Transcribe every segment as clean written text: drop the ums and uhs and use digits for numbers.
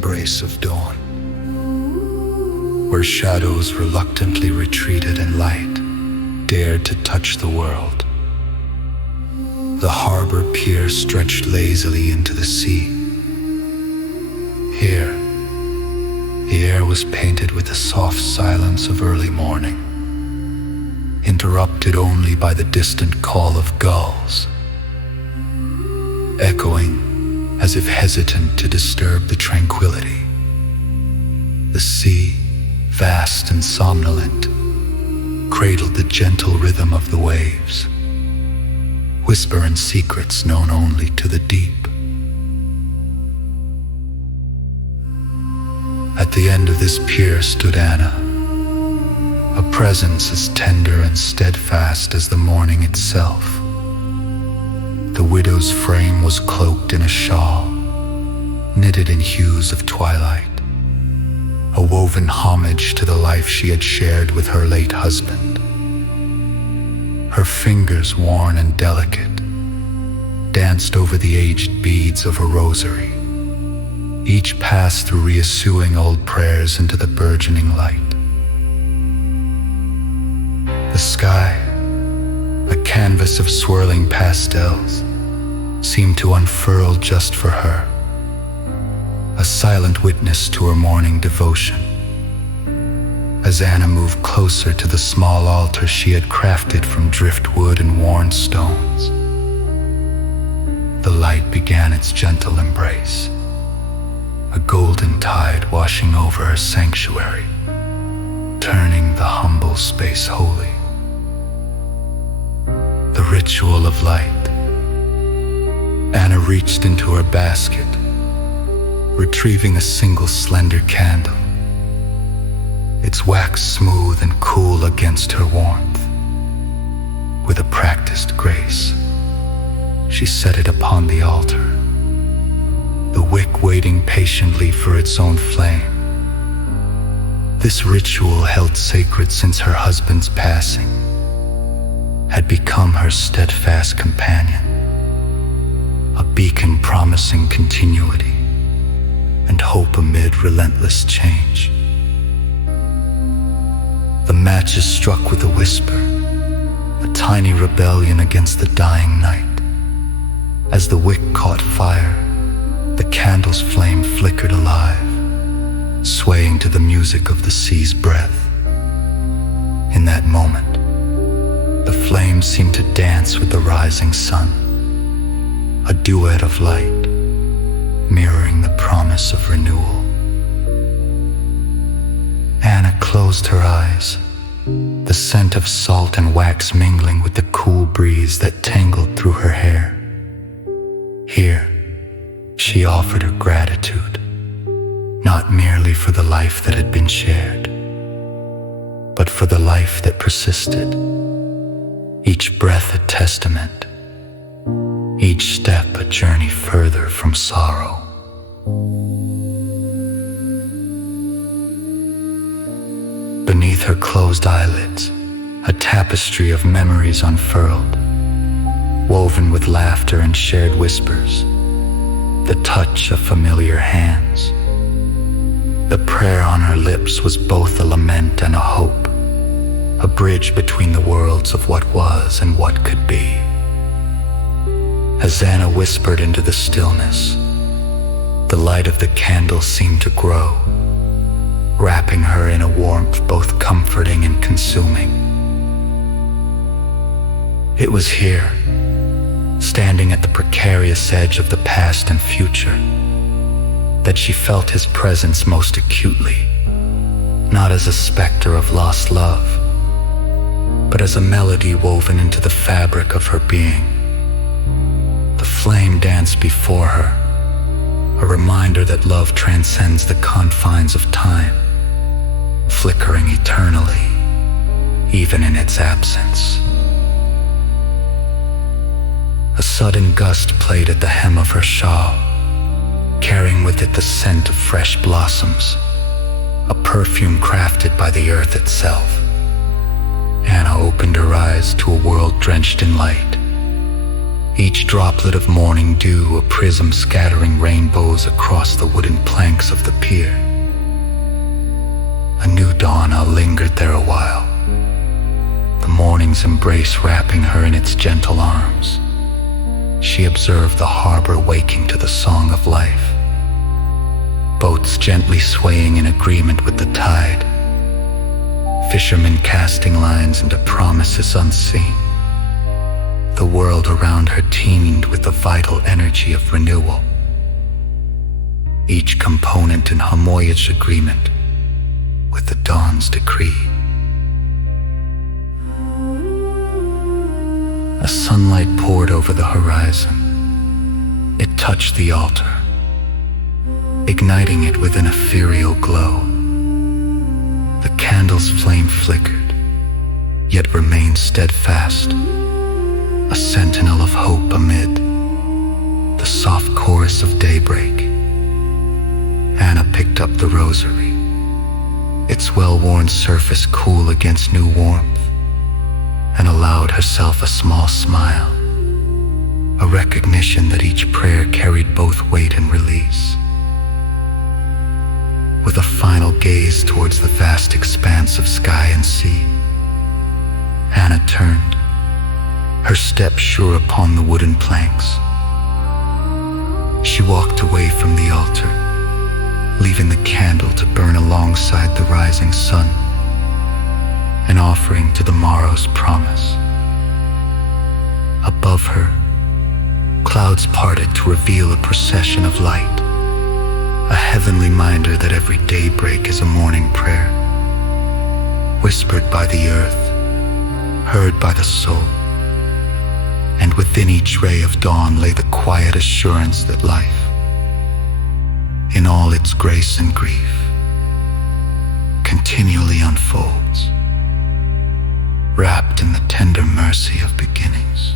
embrace of dawn, where shadows reluctantly retreated and light dared to touch the world. The harbor pier stretched lazily into the sea. Here, the air was painted with the soft silence of early morning, interrupted only by the distant call of gulls, echoing as if hesitant to disturb the tranquility. The sea, vast and somnolent, cradled the gentle rhythm of the waves, whispering secrets known only to the deep. At the end of this pier stood Anna, a presence as tender and steadfast as the morning itself. The widow's frame was cloaked in a shawl, knitted in hues of twilight, a woven homage to the life she had shared with her late husband. Her fingers, worn and delicate, danced over the aged beads of a rosary, each passed through reissuing old prayers into the burgeoning light. The sky, a canvas of swirling pastels, seemed to unfurl just for her, a silent witness to her morning devotion. As Anna moved closer to the small altar she had crafted from driftwood and worn stones, the light began its gentle embrace, a golden tide washing over her sanctuary, turning the humble space holy. The ritual of light. Anna reached into her basket, retrieving a single slender candle, its wax smooth and cool against her warmth. With a practiced grace, she set it upon the altar, the wick waiting patiently for its own flame. This ritual, held sacred since her husband's passing, had become her steadfast companion, a beacon promising continuity and hope amid relentless change. The matches struck with a whisper, a tiny rebellion against the dying night. As the wick caught fire, the candle's flame flickered alive, swaying to the music of the sea's breath. In that moment, the flame seemed to dance with the rising sun, a duet of light, mirroring the promise of renewal. Anna closed her eyes, the scent of salt and wax mingling with the cool breeze that tangled through her hair. Here, she offered her gratitude, not merely for the life that had been shared, but for the life that persisted, each breath a testament, each step a journey further from sorrow. Beneath her closed eyelids, a tapestry of memories unfurled, woven with laughter and shared whispers, the touch of familiar hands. The prayer on her lips was both a lament and a hope, a bridge between the worlds of what was and what could be. As Anna whispered into the stillness, the light of the candle seemed to grow, wrapping her in a warmth both comforting and consuming. It was here, standing at the precarious edge of the past and future, that she felt his presence most acutely, not as a specter of lost love, but as a melody woven into the fabric of her being. The flame danced before her, a reminder that love transcends the confines of time, flickering eternally, even in its absence. A sudden gust played at the hem of her shawl, carrying with it the scent of fresh blossoms, a perfume crafted by the earth itself. Anna opened her eyes to a world drenched in light, each droplet of morning dew a prism scattering rainbows across the wooden planks of the pier. A new dawn lingered there a while, the morning's embrace wrapping her in its gentle arms. She observed the harbor waking to the song of life, boats gently swaying in agreement with the tide, fishermen casting lines into promises unseen. The world around her teemed with the vital energy of renewal, each component in harmonious agreement with the dawn's decree. As sunlight poured over the horizon, it touched the altar, igniting it with an ethereal glow. The candle's flame flickered, yet remained steadfast, a sentinel of hope amid the soft chorus of daybreak. Anna picked up the rosary, its well-worn surface cool against new warmth, and allowed herself a small smile, a recognition that each prayer carried both weight and release. With a final gaze towards the vast expanse of sky and sea, Anna turned, her step sure upon the wooden planks. She walked away from the altar, leaving the candle to burn alongside the rising sun, an offering to the morrow's promise. Above her, clouds parted to reveal a procession of light, a heavenly reminder that every daybreak is a morning prayer, whispered by the earth, heard by the soul. And within each ray of dawn lay the quiet assurance that life, in all its grace and grief, continually unfolds, wrapped in the tender mercy of beginnings.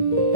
you.